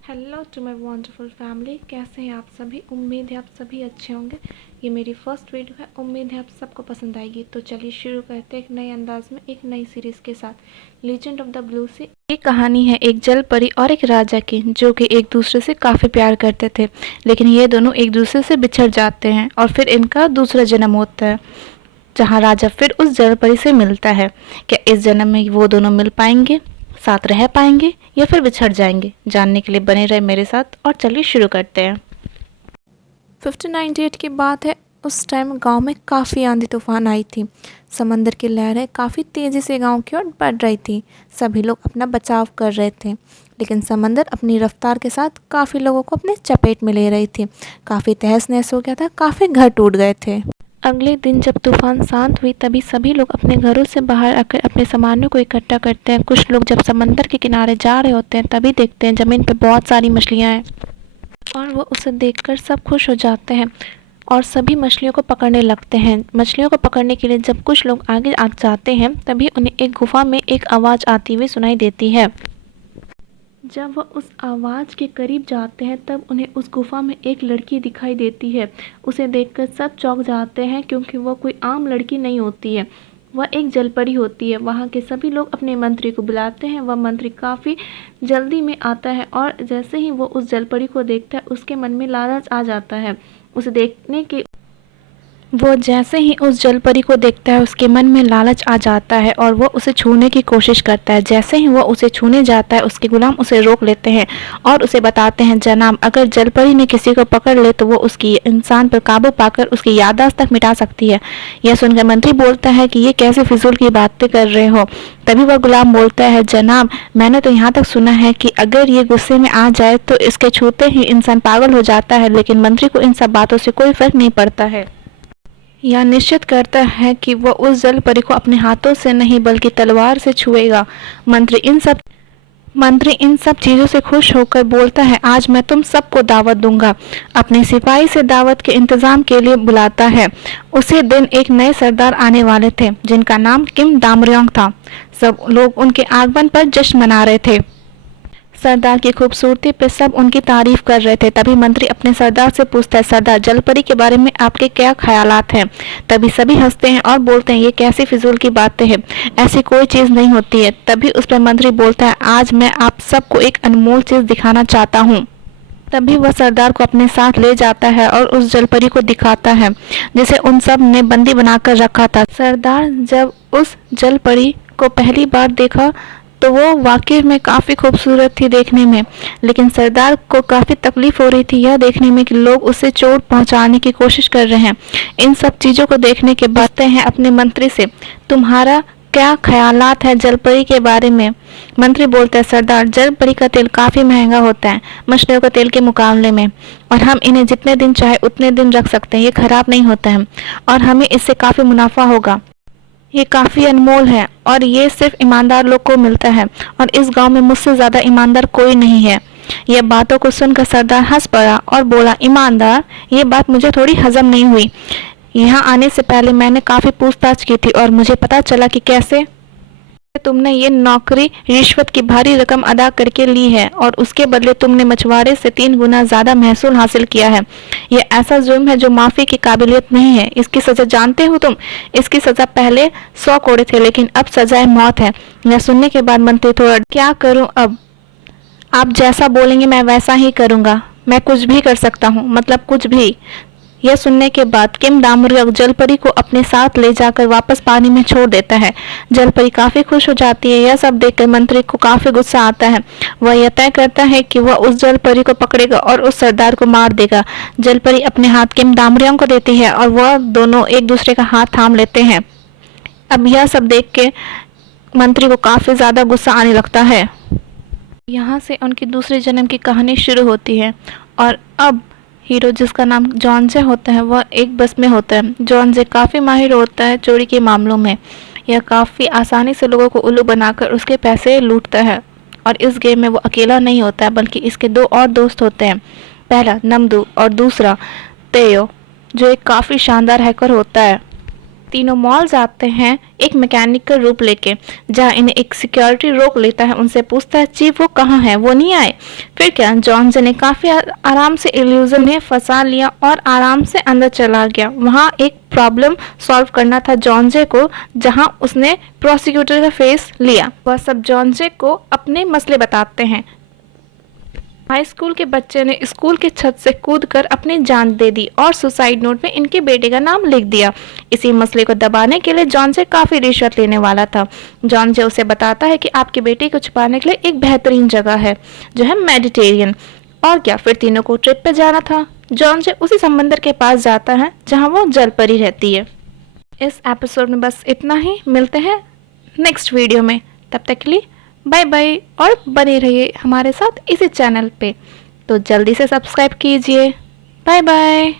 Hello to my wonderful family. कैसे हैं आप सभी? उम्मीद है आप सभी अच्छे होंगे। ये मेरी फर्स्ट वीडियो है, उम्मीद है आप सबको पसंद आएगी। तो चलिए शुरू करते हैं एक नए अंदाज में एक नई सीरीज़ के साथ, लीजेंड ऑफ द ब्लू सी। ये कहानी है एक जल परी और एक राजा की, जो कि एक दूसरे से काफ़ी प्यार करते थे, लेकिन ये दोनों एक दूसरे से बिछड़ जाते हैं और फिर इनका दूसरा जन्म होता है, जहाँ राजा फिर उस जल परी से मिलता है। क्या इस जन्म में वो दोनों मिल पाएंगे, साथ रह पाएंगे या फिर बिछड़ जाएंगे? जानने के लिए बने रहे मेरे साथ और चलिए शुरू करते हैं। 1598 की बात है। उस टाइम गांव में काफ़ी आंधी तूफान आई थी। समंदर की लहरें काफ़ी तेज़ी से गांव की ओर बढ़ रही थी। सभी लोग अपना बचाव कर रहे थे, लेकिन समंदर अपनी रफ्तार के साथ काफ़ी लोगों को अपने चपेट में ले रही थी। काफ़ी तहस नहस हो गया था, काफ़ी घर टूट गए थे। अगले दिन जब तूफान शांत हुई, तभी सभी लोग अपने घरों से बाहर आकर अपने सामानों को इकट्ठा करते हैं। कुछ लोग जब समंदर के किनारे जा रहे होते हैं, तभी देखते हैं ज़मीन पर बहुत सारी मछलियाँ हैं और वो उसे देखकर सब खुश हो जाते हैं और सभी मछलियों को पकड़ने लगते हैं। मछलियों को पकड़ने के लिए जब कुछ लोग आगे आ जाते हैं, तभी उन्हें एक गुफा में एक आवाज़ आती हुई सुनाई देती है। जब वह उस आवाज़ के करीब जाते हैं, तब उन्हें उस गुफा में एक लड़की दिखाई देती है। उसे देखकर सब चौंक जाते हैं, क्योंकि वह कोई आम लड़की नहीं होती है, वह एक जलपरी होती है। वहाँ के सभी लोग अपने मंत्री को बुलाते हैं। वह मंत्री काफ़ी जल्दी में आता है और जैसे ही वो उस जलपरी को देखता है, उसके मन में लालच आ जाता है उसे देखने के। वो जैसे ही उस जलपरी को देखता है, उसके मन में लालच आ जाता है और वो उसे छूने की कोशिश करता है। जैसे ही वो उसे छूने जाता है, उसके गुलाम उसे रोक लेते हैं और उसे बताते हैं, जनाब, अगर जलपरी ने किसी को पकड़ ले तो वो उसकी इंसान पर काबू पाकर उसकी याददाश्त तक मिटा सकती है। यह सुनकर मंत्री बोलता है कि ये कैसे फिजूल की बातें कर रहे हो। तभी वह गुलाम बोलता है, जनाब, मैंने तो यहाँ तक सुना है कि अगर ये गुस्से में आ जाए तो इसके छूते ही इंसान पागल हो जाता है। लेकिन मंत्री को इन सब बातों से कोई फर्क नहीं पड़ता है। यह निश्चित करता है कि वह उस जल परी को अपने हाथों से नहीं बल्कि तलवार से छुएगा। मंत्री इन सब चीज़ों से खुश होकर बोलता है, आज मैं तुम सबको दावत दूंगा। अपने सिपाही से दावत के इंतजाम के लिए बुलाता है। उसी दिन एक नए सरदार आने वाले थे, जिनका नाम किम दामरियोंग था। सब लोग उनके आगमन पर जश्न मना रहे थे। सरदार की खूबसूरती पे सब उनकी तारीफ कर रहे थे। तभी मंत्री अपने सरदार से पूछता है, सरदार, जलपरी के बारे में आपके क्या ख्यालात हैं? तभी सभी हंसते हैं और बोलते हैं, ये कैसी फिजूल की बातें हैं, ऐसी कोई चीज़ नहीं होती है। तभी उस पर मंत्री बोलता है, आज मैं आप सबको एक अनमोल चीज़ दिखाना चाहता हूँ। तभी वह सरदार को अपने साथ ले जाता है और उस जलपरी को दिखाता है, जिसे उन सब ने बंदी बनाकर रखा था। सरदार जब उस जलपरी को पहली बार देखा तो वो वाकई में काफ़ी खूबसूरत थी देखने में, लेकिन सरदार को काफ़ी तकलीफ हो रही थी यह देखने में कि लोग उसे चोट पहुंचाने की कोशिश कर रहे हैं। इन सब चीज़ों को देखने के बाद कहते हैं अपने मंत्री से, तुम्हारा क्या ख्यालात है जलपरी के बारे में? मंत्री बोलता है, सरदार, जलपरी का तेल काफ़ी महंगा होता है मछलियों के तेल के मुकाबले में, और हम इन्हें जितने दिन चाहे उतने दिन रख सकते हैं, ये खराब नहीं होता है और हमें इससे काफ़ी मुनाफा होगा। ये काफ़ी अनमोल है और ये सिर्फ ईमानदार लोग को मिलता है, और इस गांव में मुझसे ज़्यादा ईमानदार कोई नहीं है। यह बातों को सुनकर सरदार हंस पड़ा और बोला, ईमानदार, ये बात मुझे थोड़ी हजम नहीं हुई। यहाँ आने से पहले मैंने काफ़ी पूछताछ की थी और मुझे पता चला कि कैसे तुमने ये नौकरी रिश्वत की भारी रकम अदा करके ली है और उसके बदले तुमने मछुआरे से 3 गुना ज़्यादा महसूल हासिल किया है। यह ऐसा जुर्म है जो माफ़ी की काबिलियत नहीं है। इसकी सज़ा जानते हो तुम? इसकी सज़ा पहले 100 कोड़े थे, लेकिन अब सज़ाए मौत है। यह सुनने के बाद मंत्री थोड़ा, क्या करूं अब? आप जैसा बोलेंगे मैं वैसा ही करूंगा। मैं कुछ भी कर सकता हूँ, मतलब कुछ भी। यह सुनने के बाद किम दामरियोंग जलपरी को अपने साथ ले जाकर वापस पानी में छोड़ देता है। जलपरी काफ़ी खुश हो जाती है। यह सब देखकर मंत्री को काफ़ी गुस्सा आता है। वह यह तय करता है कि वह उस जलपरी को पकड़ेगा और उस सरदार को मार देगा। जलपरी अपने हाथ किम दामरियोंग को देती है और वह दोनों एक दूसरे का हाथ थाम लेते हैं। अब यह सब देख के मंत्री को काफ़ी ज़्यादा गुस्सा आने लगता है। यहाँ से उनकी दूसरे जन्म की कहानी शुरू होती है और अब हीरो, जिसका नाम जॉन जे होता है, वह एक बस में होता है। जॉन जे काफ़ी माहिर होता है चोरी के मामलों में। यह काफ़ी आसानी से लोगों को उल्लू बनाकर उसके पैसे लूटता है, और इस गेम में वो अकेला नहीं होता है, बल्कि इसके 2 और दोस्त होते हैं। पहला नमदू और दूसरा तेयो, जो एक काफ़ी शानदार हैकर होता है। तीनों मॉल जाते हैं एक मैकेनिक का रूप लेके, जहाँ इन्हें एक सिक्योरिटी रोक लेता है, उनसे पूछता है चीफ वो कहाँ है, वो नहीं आए। फिर क्या, जॉन जे ने काफी आराम से इल्यूजन में फंसा लिया और आराम से अंदर चला गया। वहाँ एक प्रॉब्लम सॉल्व करना था जॉन जे को, जहाँ उसने प्रोसिक्यूटर का फेस लिया। वह सब जॉन जे को अपने मसले बताते हैं। हाई स्कूल के बच्चे ने स्कूल के छत से कूदकर अपनी जान दे दी और सुसाइड नोट में इनके बेटे का नाम लिख दिया। इसी मसले को दबाने के लिए जॉन जे काफी रिश्वत लेने वाला था। जॉन जे उसे बताता है कि आपके बेटे को छुपाने के लिए एक बेहतरीन जगह है जो है मेडिटेरियन। और क्या, फिर तीनों को ट्रिप पे जाना था। जॉन जे उसी समंदर के पास जाता है जहाँ वो जल परी रहती है। इस एपिसोड में बस इतना ही, मिलते हैं नेक्स्ट वीडियो में। तब तक के लिए बाय बाय और बने रहिए हमारे साथ इसी चैनल पे। तो जल्दी से सब्सक्राइब कीजिए। Bye bye.